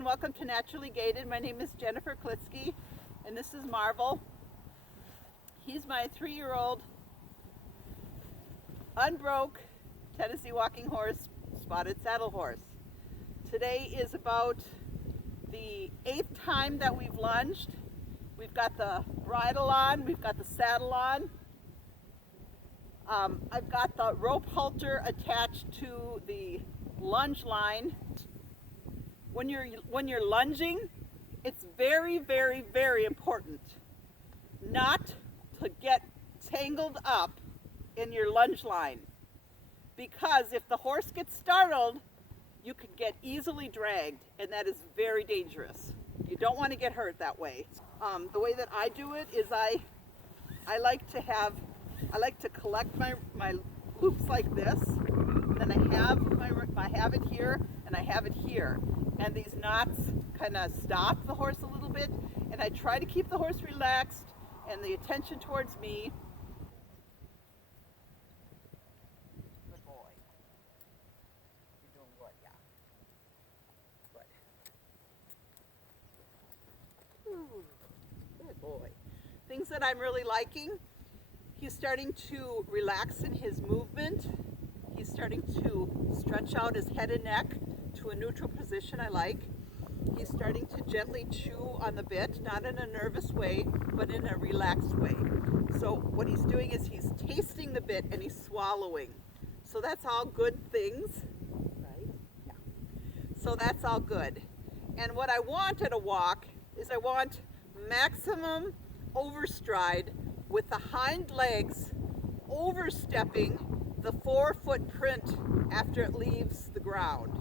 everyone, welcome to Naturally Gaited. My name is Jennifer Klitsky and this is Marvel. He's my 3-year-old unbroke Tennessee walking horse, spotted saddle horse. Today is about the 8th time that we've lunged. We've got the bridle on, we've got the saddle on. I've got the rope halter attached to the lunge line. When you're lunging, it's very, very, very important not to get tangled up in your lunge line, because if the horse gets startled, you can get easily dragged, and that is very dangerous. You don't want to get hurt that way. The way that I do it is I like to collect my loops like this, and then I have it here and I have it here, and these knots kind of stop the horse a little bit, and I try to keep the horse relaxed and the attention towards me. Good boy. You're doing good, yeah. Good. Ooh, good boy. Things that I'm really liking: he's starting to relax in his movement. He's starting to stretch out his head and neck to a neutral position I like. He's starting to gently chew on the bit, not in a nervous way, but in a relaxed way. So what he's doing is he's tasting the bit and he's swallowing. So that's all good things, right? Yeah. So that's all good. And what I want at a walk is I want maximum overstride with the hind legs overstepping the forefoot print after it leaves the ground.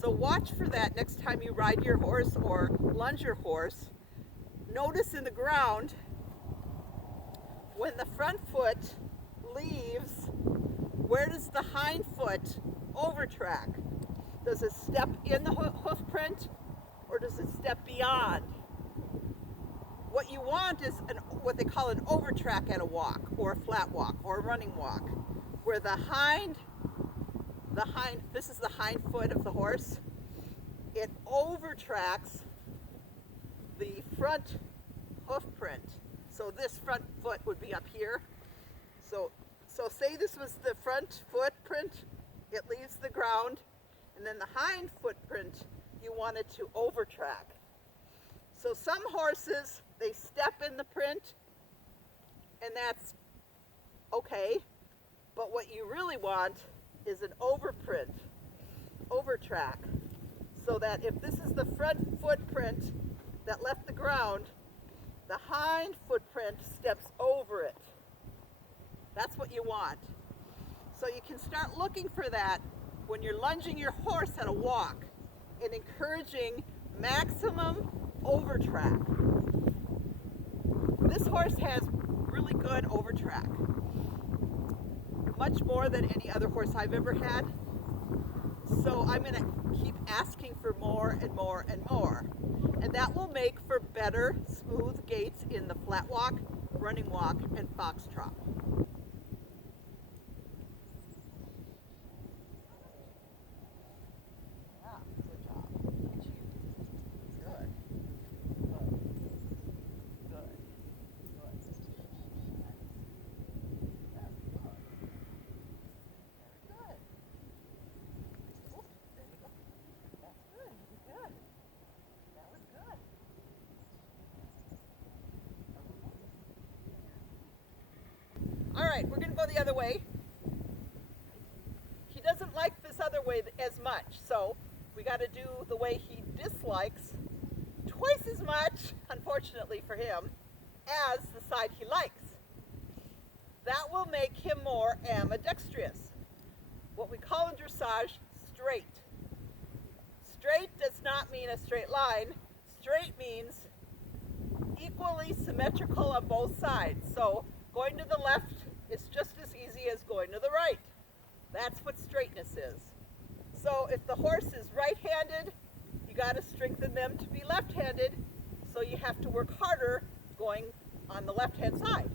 So watch for that next time you ride your horse or lunge your horse. Notice in the ground, when the front foot leaves, where does the hind foot overtrack? Does it step in the hoof print, or does it step beyond? What you want is what they call an overtrack at a walk, or a flat walk, or a running walk, where this is the hind foot of the horse. It overtracks the front hoof print. So this front foot would be up here. So say this was the front footprint, it leaves the ground, and then the hind footprint, you want it to overtrack. So some horses, they step in the print, and that's okay. But what you really want is an overtrack, so that if this is the front footprint that left the ground, the hind footprint steps over it. That's what you want. So you can start looking for that when you're lunging your horse at a walk and encouraging maximum overtrack. This horse has really good overtrack, much more than any other horse I've ever had. So I'm going to keep asking for more and more and more. And that will make for better, smooth gaits in the flat walk, running walk, and foxtrot. Yeah, good job. Good. Good. Good. All right, we're going to go the other way. He doesn't like this other way as much, so we got to do the way he dislikes twice as much, unfortunately for him, as the side he likes. That will make him more ambidextrous. What we call in dressage straight. Straight does not mean a straight line. Straight means equally symmetrical on both sides. So going to the left is just as easy as going to the right. That's what straightness is. So if the horse is right-handed, you got to strengthen them to be left-handed, so you have to work harder going on the left-hand side.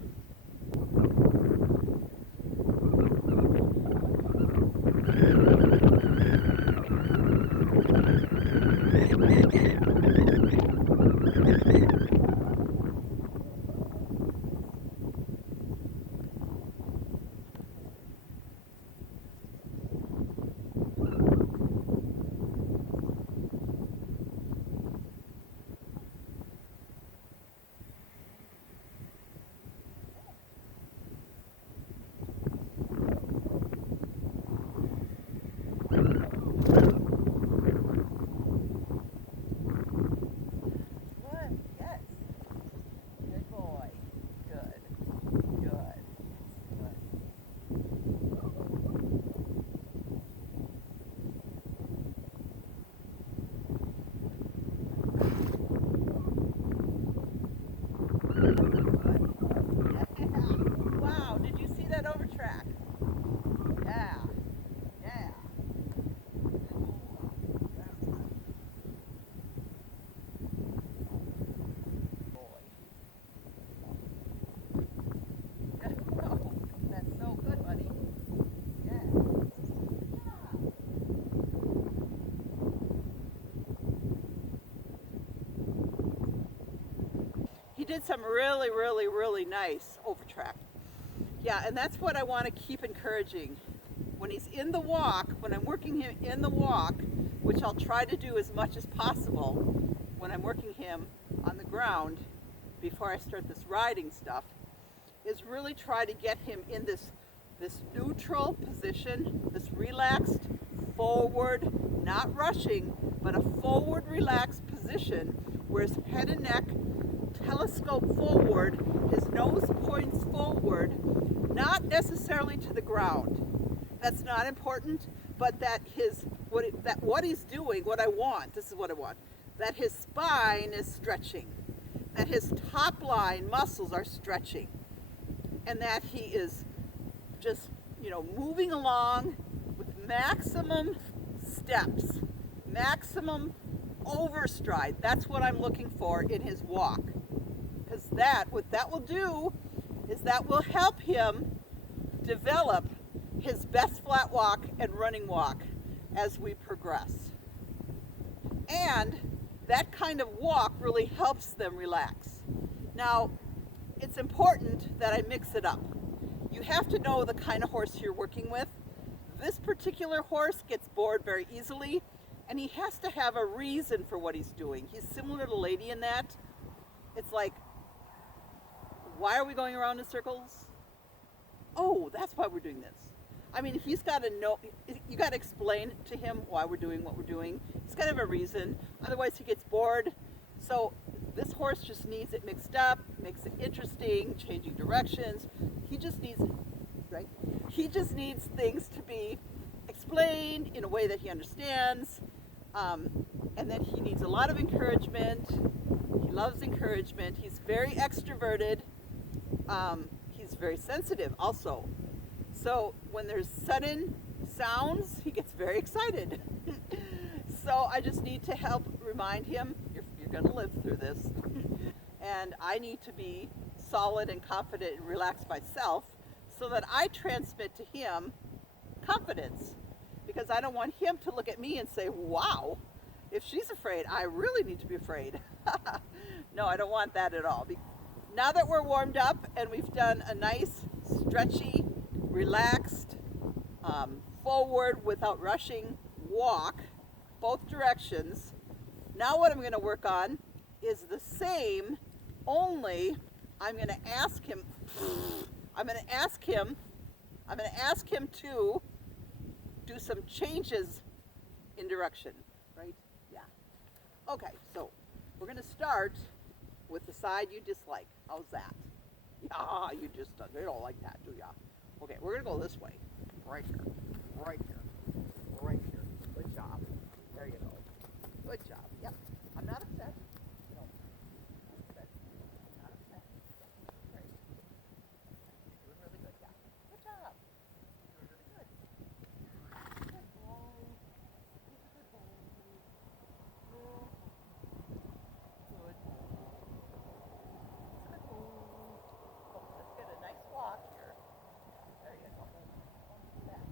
did some really, really, really nice overtrack. Yeah, and that's what I want to keep encouraging. When he's in the walk, when I'm working him in the walk, which I'll try to do as much as possible when I'm working him on the ground before I start this riding stuff, is really try to get him in this neutral position, this relaxed, forward, not rushing, but a forward relaxed position where his head and neck telescope forward, his nose points forward, not necessarily to the ground. That's not important, but that what he's doing, what I want, this is what I want, that his spine is stretching, that his top line muscles are stretching, and that he is just, moving along with maximum steps, maximum overstride. That's what I'm looking for in his walk. Because what that will do is that will help him develop his best flat walk and running walk as we progress. And that kind of walk really helps them relax. Now, it's important that I mix it up. You have to know the kind of horse you're working with. This particular horse gets bored very easily, and he has to have a reason for what he's doing. He's similar to Lady in that. It's like, why are we going around in circles? Oh, that's why we're doing this. I mean, he's got to know, you got to explain to him why we're doing what we're doing. He's got to have a reason, otherwise he gets bored. So this horse just needs it mixed up, makes it interesting, changing directions. He just needs, right? He just needs things to be explained in a way that he understands. And then he needs a lot of encouragement. He loves encouragement. He's very extroverted. He's very sensitive also. So when there's sudden sounds, he gets very excited. So I just need to help remind him, you're going to live through this. And I need to be solid and confident and relaxed myself so that I transmit to him confidence. Because I don't want him to look at me and say, wow, if she's afraid, I really need to be afraid. No, I don't want that at all. Now that we're warmed up and we've done a nice, stretchy, relaxed, forward without rushing walk, both directions, now what I'm going to work on is the same, only I'm going to ask him to do some changes in direction, right? Yeah. Okay, so we're going to start with the side you dislike. How's that? Yeah, you don't like that, do ya? Okay, we're going to go this way. Right here, right here, right here. Good job. There you go. Good job. Yep. I'm not upset. No. I'm upset. I'm not upset. Yeah. Great. Doing really good. Yeah. Good job. Doing really good. Good boy. He's a good boy. Good. Good boy. He's a good boy. Oh, let's get a nice walk here. There you go. Don't do that.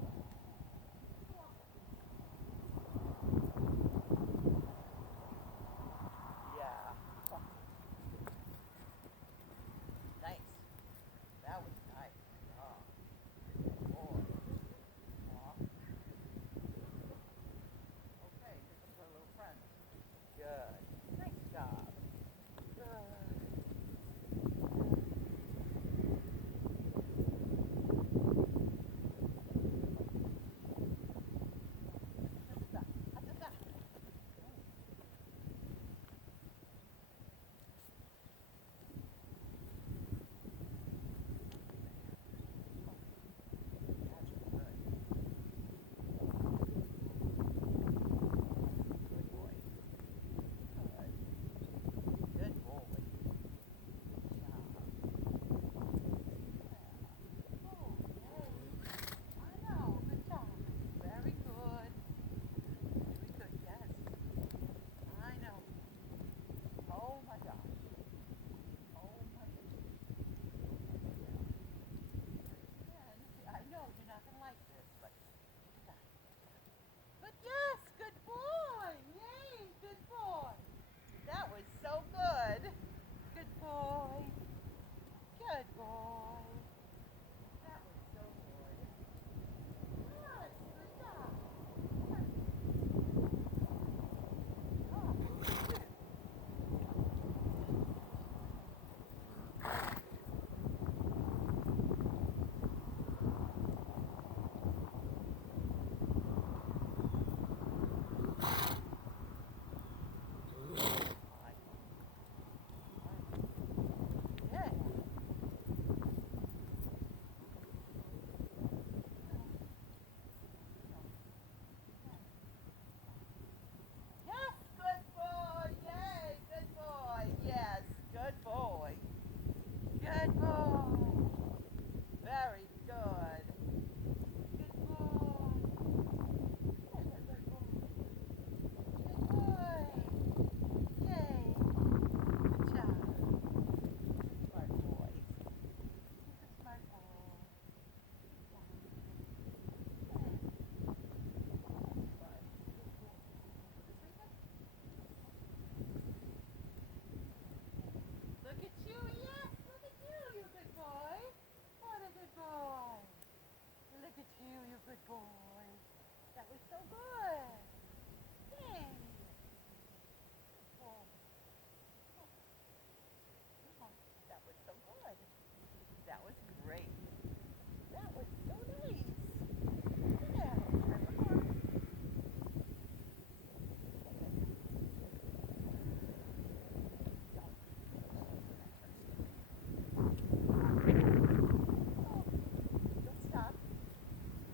you good boy. That was so good. Yay. Oh, that was so good. That was great. That was so nice. Yeah. Don't stop.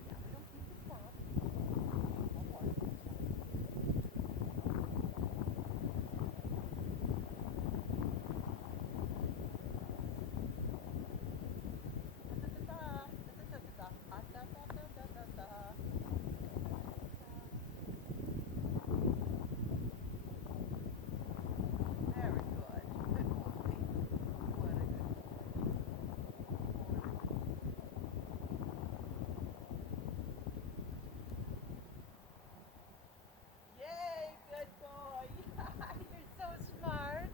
Yeah, we don't need to stop. One more. Very good. Good boy. What a good Yay, good boy. You're so smart.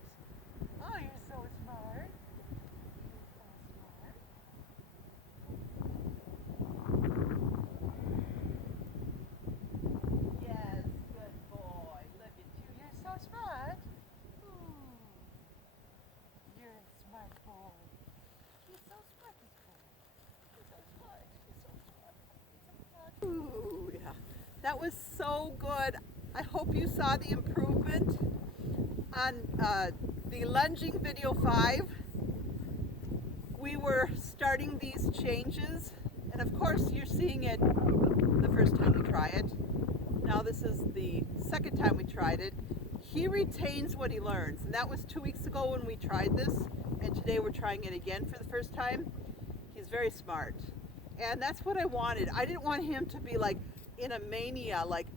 Oh, you're so smart. You're so smart. Yes, good boy. Look at you. You're so smart. Ooh, you're a smart boy. You're so smart, this boy. You're so smart. You're so smart. You're so smart. Ooh, yeah. That was so good. I hope you saw the improvement on the lunging video 5. We were starting these changes, and of course you're seeing it the first time we try it. Now this is the second time we tried it. He retains what he learns, and that was 2 weeks ago when we tried this, and today we're trying it again for the first time. He's very smart, and that's what I wanted. I didn't want him to be like in a mania, like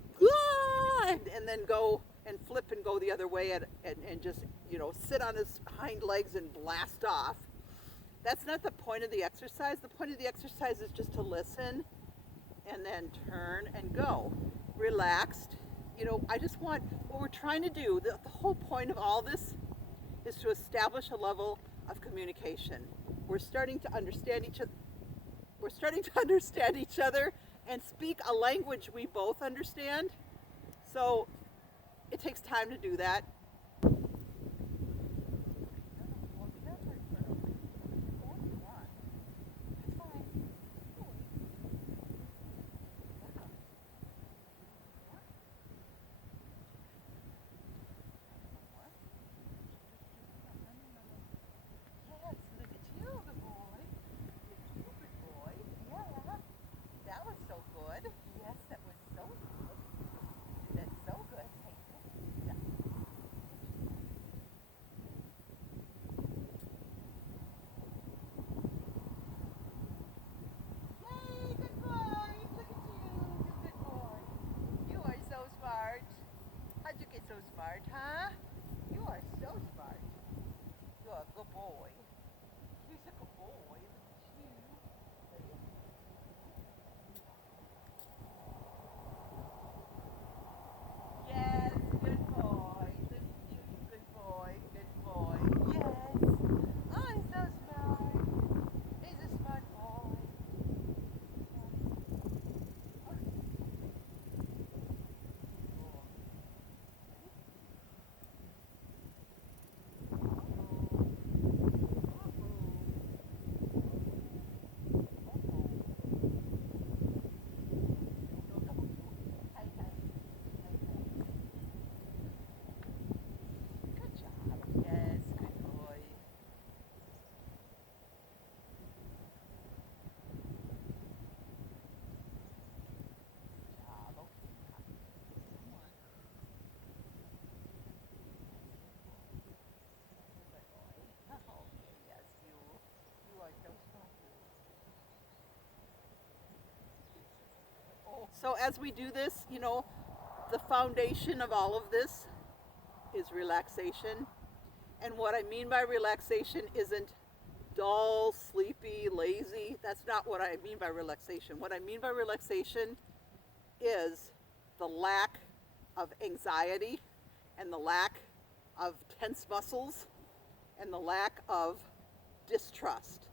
and then go and flip and go the other way and just, you know, sit on his hind legs and blast off. That's not the point of the exercise. The point of the exercise is just to listen and then turn and go. Relaxed. You know, I just want, what we're trying to do, the whole point of all this is to establish a level of communication. We're starting to understand each other. We're starting to understand each other and speak a language we both understand. So it takes time to do that. So smart, huh? You are so smart. You're a good boy. You're such a good boy. Yes, good boy. Look at you, good boy. Good boy. Yes. Oh, he's so smart. He's a smart boy. So as we do this, you know, the foundation of all of this is relaxation. And what I mean by relaxation isn't dull, sleepy, lazy. That's not what I mean by relaxation. What I mean by relaxation is the lack of anxiety and the lack of tense muscles and the lack of distrust.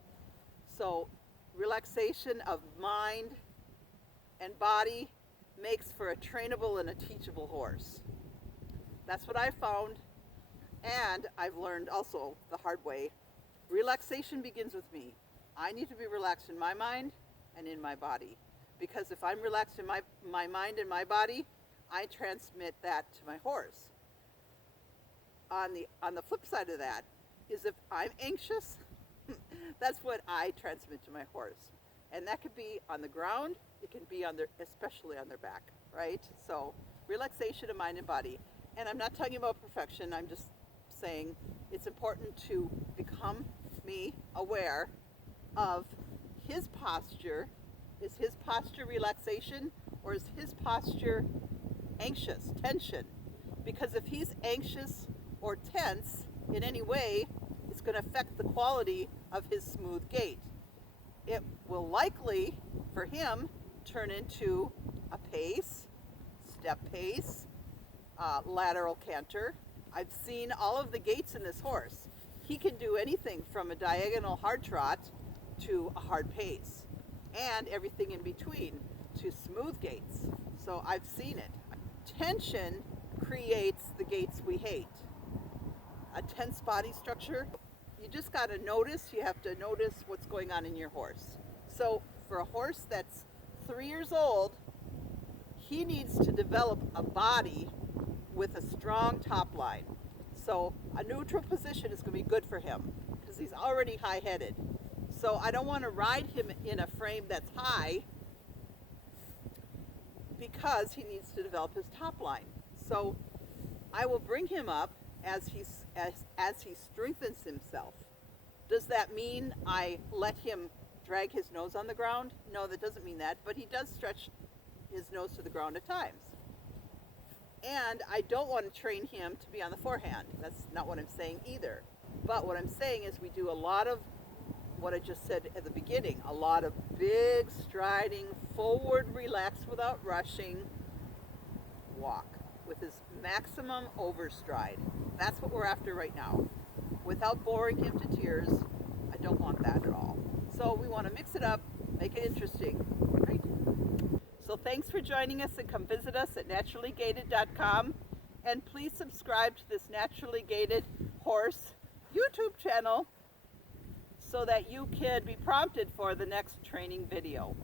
So relaxation of mind, and body makes for a trainable and a teachable horse. That's what I found, and I've learned also the hard way. Relaxation begins with me. I need to be relaxed in my mind and in my body, because if I'm relaxed in my mind and my body, I transmit that to my horse. On the flip side of that is if I'm anxious, that's what I transmit to my horse. And that could be on the ground, it can be especially on their back, right? So relaxation of mind and body. And I'm not talking about perfection, I'm just saying it's important to become aware of his posture. Is his posture relaxation, or is his posture anxious, tension? Because if he's anxious or tense in any way, it's going to affect the quality of his smooth gait. It will likely, for him, turn into a pace, step pace, lateral canter. I've seen all of the gaits in this horse. He can do anything from a diagonal hard trot to a hard pace, and everything in between to smooth gaits. So I've seen it. Tension creates the gaits we hate. A tense body structure, you just got to notice, you have to notice what's going on in your horse. So for a horse that's 3 years old, he needs to develop a body with a strong top line. So a neutral position is going to be good for him because he's already high-headed. So I don't want to ride him in a frame that's high because he needs to develop his top line. So I will bring him up as he strengthens himself. Does that mean I let him drag his nose on the ground? No, that doesn't mean that, but he does stretch his nose to the ground at times. And I don't want to train him to be on the forehand. That's not what I'm saying either. But what I'm saying is we do a lot of what I just said at the beginning, a lot of big striding, forward, relaxed without rushing walk with his maximum overstride. That's what we're after right now. Without boring him to tears, I don't want that at all. So we want to mix it up, make it interesting, right? So thanks for joining us, and come visit us at naturallygated.com, and please subscribe to this Naturally Gated Horse YouTube channel so that you can be prompted for the next training video.